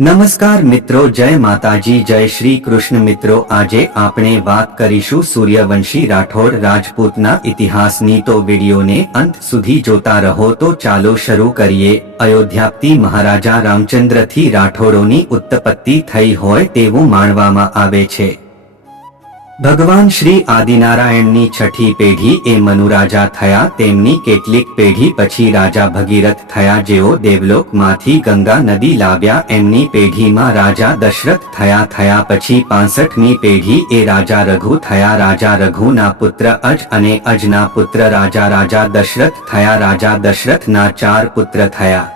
નમસ્કાર મિત્રો, જય માતાજી, જય શ્રી કૃષ્ણ મિત્રો. આજે આપણે વાત કરીશું સૂર્યવંશી રાઠોડ રાજપૂતના ઇતિહાસની. તો વિડીયોને અંત સુધી જોતા રહો. તો ચાલો શરૂ કરીએ. અયોધ્યાપતિ મહારાજા રામચંદ્રથી રાઠોડોની ઉત્પત્તિ થઈ હોય તેવું માનવામાં આવે છે. ભગવાન શ્રી આદિનારાયણની છઠ્ઠી પેઢી એ મનુરાજા થયા, તેમની કેટલીક પેઢી પછી રાજા ભગીરથ થયા જેઓ દેવલોકમાંથી ગંગા નદી લાવ્યા, એમની પેઢીમાં રાજા દશરથ થયા થયા પછી પાંસઠમી પેઢી એ રાજા રઘુ થયા, રાજા રઘુના પુત્ર અજ અને અજના પુત્ર રાજા રાજા દશરથ થયા, રાજા દશરથના ચાર પુત્ર થયા.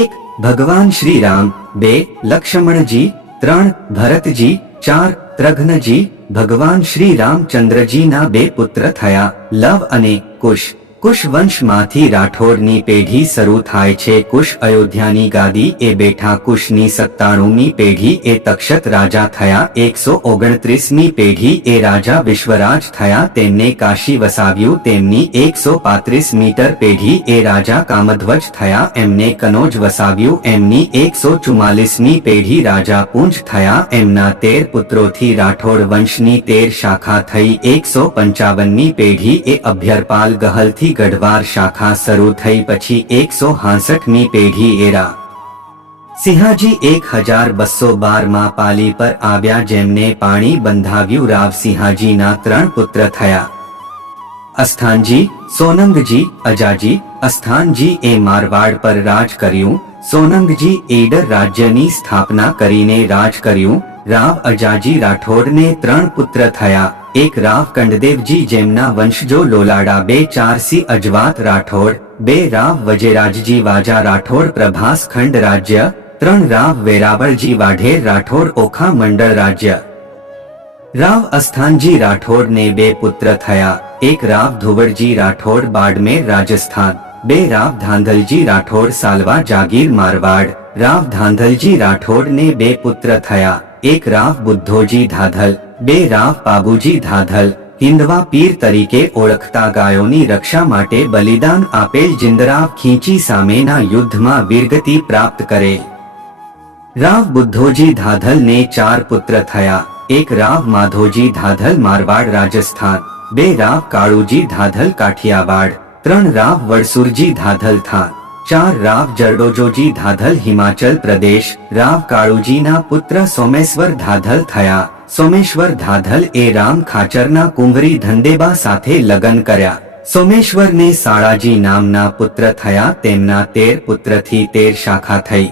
એક, ભગવાન શ્રી રામ, બે, લક્ષ્મણજી, ત્રણ, ભરતજી, ચાર ત્રઘ્નજી ભગવાન શ્રી રામચંદ્રજીના બે પુત્ર થયા લવ અને કુશ. કુશ વંશમાંથી રાઠોડની પેઢી શરૂ થાય છે. કુશ અયોધ્યાની ગાદી એ બેઠા કુશની સત્તાણુમી પેઢી એ તક્ષત રાજા થયા. એકસો ઓગણત્રીસમી પેઢી એ રાજા વિશ્વરાજ થયા. તેમને કાશી વસાવ્યું. તેમની એકસો પાંત્રીસ મીટર પેઢી એ રાજા કામધ્વજ થયા. એમને કનોજ વસાવ્યું. એમની એકસો ચુમ્માલીસમી પેઢી રાજા પૂંજ થયા. એમના તેર પુત્રોથી રાઠોડ વંશની તેર શાખા થઈ. એકસો પંચાવનમી પેઢી એ અભ્યરપાલ ગહલથી ગઢવાર શાખા શરૂ થઈ પછી એકસો હાસઠમી પેઢી એરા. સિંહાજી એક હજાર બસો બારમાં પાલી પર આવ્યા જેમને પાણી બંધાવ્યું રાવ સિંહાજીના ત્રણ પુત્ર થયા. અસ્થાનજી, સોનંગજી, અજાજી, અસ્થાનજી એ મારવાડ પર રાજ કર્યું, સોનંગજી એડર રાજ્યની સ્થાપના કરીને રાજ કર્યું રાવ અજાજી રાઠોડને ત્રણ પુત્ર થયા એક રાવ કંડદેવજી જેમના વંશજો લોલાડા બે ચારસી અજવાત રાઠોડ બે રાવ વજેરાજજી વાજા રાઠોડ પ્રભાસ ખંડ રાજ્ય ત્રણ રાવ વેરાવળજી વાઢેર રાઠોડ ઓખા મંડળ રાજ્ય રાવ અસ્થાનજી રાઠોડને બે પુત્ર થયા એક રાવ ધુવડજી રાઠોડ બાડમેર રાજસ્થાન બે રાવ ધાંધલજી રાઠોડ સાલવા જાગીર મારવાડ રાવ ધાંધલજી રાઠોડને બે પુત્ર થયા એક રાવ બુદ્ધોજી ધાધલ, બે રાવ પાબુજી ધાધલ હિન્દવા પીર તરીકે ઓળખતા ગાયોની રક્ષા માટે બલિદાન આપેલ જિંદરાવ ખીંચી સામેના યુદ્ધમાં વીરગતિ પ્રાપ્ત કરે. રાવ બુદ્ધોજી ધાધલને ચાર પુત્ર થયા, એક રાવ માધોજી ધાધલ મારવાડ રાજસ્થાન, બે રાવ કાળુજી ધાધલ કાઠિયાવાડ, ત્રણ રાવ વડસુરજી ધાધલ થાન. ચાર રાવ જરડોજોજી ધાધલ હિમાચલ પ્રદેશ, રાવ કાળુજીના પુત્ર સોમેશ્વર ધાધલ થયા. સોમેશ્વર ધાધલ એ રામ ખાચરના કુંવરી ધંદેબા સાથે લગ્ન કર્યા. સોમેશ્વરને સાળાજી નામના પુત્ર થયા, તેમના તેર પુત્રથી તેર શાખા થઈ.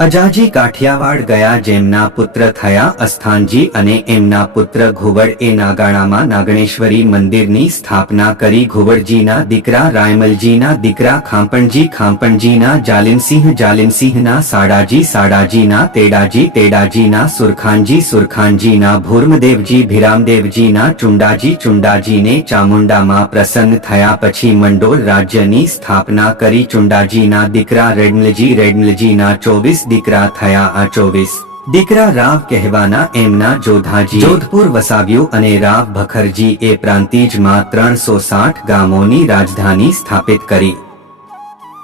અજાજી કાઠિયાવાડ ગયા જેમના પુત્ર થયા અસ્થાનજી અને એમના પુત્ર ઘુવડ એ નાગાણામાં નાગણેશ્વરી મંદિરની સ્થાપના કરી ઘુવડજીના દીકરા રાયમલજીના દીકરા ખાંપણજી ખાંપણજીના જાલિમસિંહ જાલિમસિંહના સાડાજી સાડાજીના તેડાજી તેડાજીના સુરખાનજી સુરખાનજીના ભૂર્મદેવજી ભીરામદેવજીના ચુંડાજી ચુંડાજીને ચામુંડામાં પ્રસન્ન થયા પછી મંડોળ રાજ્યની સ્થાપના કરી ચુંડાજીના દીકરા રેડમલજી રેડમલજીના ચોવીસ દીકરા થયા આ ચોવીસ. દીકરા રાવ કહેવાના એમના જોધાજી. જોધપુર વસાવ્યું અને રાવ ભખરજી એ પ્રાંતિજમાં ત્રણસો સાઠ ગામોની રાજધાની સ્થાપિત કરી.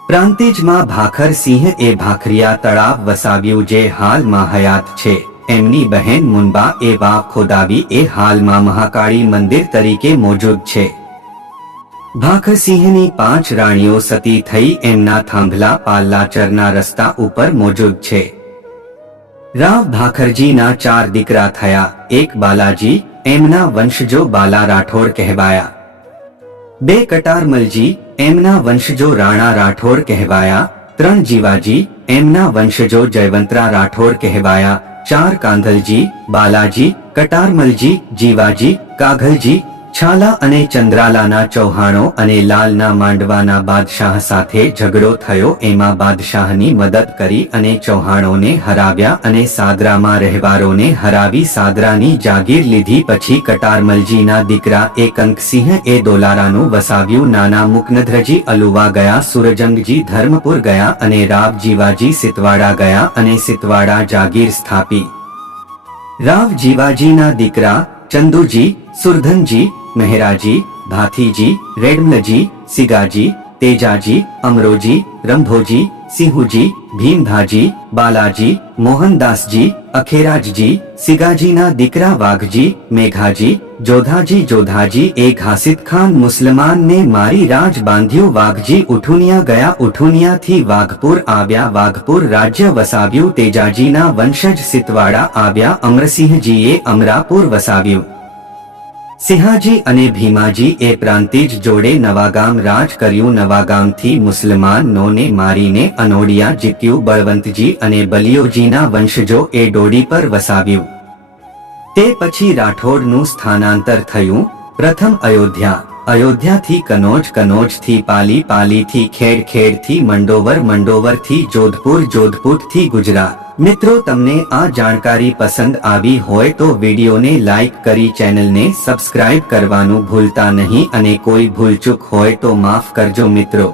પ્રાંતિજમાં ભાખરસિંહ એ ભાખરિયા તળાવ વસાવ્યું જે હાલમાં હયાત છે. એમની બહેન મુનબા એ વાવ ખોદાવી એ હાલમાં મહાકાળી મંદિર તરીકે મોજૂદ છે. ભાખસિંહની પાંચ રાણીઓ સતી થઈ એમના થાંભલા પાલ્લાચરના રસ્તા ઉપર મોજૂદ છે. રાવ ભાખરજીના ચાર દીકરા થયા, એક બાલાજી, એમના વંશજો બાલા રાઠોડ કહેવાયા. બે કટારમલજી, એમના વંશજો રાણા રાઠોડ કહેવાયા, ત્રણ જીવાજી, એમના વંશજો જયવંતરા રાઠોડ કહેવાયા, ચાર કાંધલજી, બાલાજી, કટારમલજી, જીવાજી, કાઘલજી છાલા અને ચંદ્રાલાના ચૌહાણો અને લાલના માંડવાના બાદશાહ સાથે ઝઘડો થયો, એમાં બાદશાહની મદદ કરી અને ચૌહાણોને હરાવ્યા અને સાદરામાં રહેવારોને હરાવી સાદરાની જાગીર લીધી. પછી કટારમલજીના દીકરા એકંકસિંહ એ દોલારાનું વસાવ્યું. નાના મુકનધ્રજી અલુવા ગયા, સુરજંગજી ધર્મપુર ગયા અને રાવ જીવાજી સિતવાડા ગયા અને સિતવાડા જાગીર સ્થાપી. રાવ જીવાજીના દીકરા ચંદુજી, સુરધનજી મહેરાજી ભાથીજી રેડમલજી સિગાજી તેજાજી અમરોજી રંભોજી સિંહુજી ભીમભાજી બાલાજી મોહનદાસજી અખેરાજજી સિગાજીના દીકરા વાઘજી મેઘાજી જોધાજી જોધાજી એ ઘાસિત ખાન મુસલમાનને મારી રાજ બાંધ્યું વાઘજી ઉઠુનિયા ગયા ઉઠુનિયાથી વાઘપુર આવ્યા વાઘપુર રાજ્ય વસાવ્યું તેજાજીના વંશજ સિતવાડા આવ્યા અમરસિંહજીએ અમરાપુર વસાવ્યું સિંહાજી અને ભીમાજી એ પ્રાંતિજ જોડે નવાગામ રાજ કર્યું. નવાગામથી મુસલમાનોને મારીને અનોડિયા જીત્યું. બળવંતજી અને બલિયોજીના વંશજો એ ડોડી પર વસાવ્યું. તે પછી રાઠોડનું સ્થાનાંતર થયું. પ્રથમ અયોધ્યા. અયોધ્યાથી કનોજ, કનોજથી પાલી, પાલીથી ખેડ, ખેડથી મંડોવર, મંડોવરથી જોધપુર, જોધપુરથી ગુજરાત. મિત્રો, તમને આ જાણકારી પસંદ આવી હોય તો વિડીયોને લાઈક કરી ચેનલને સબસ્ક્રાઇબ કરવાનું ભૂલતા નહીં અને કોઈ ભૂલચૂક હોય તો માફ કરજો મિત્રો.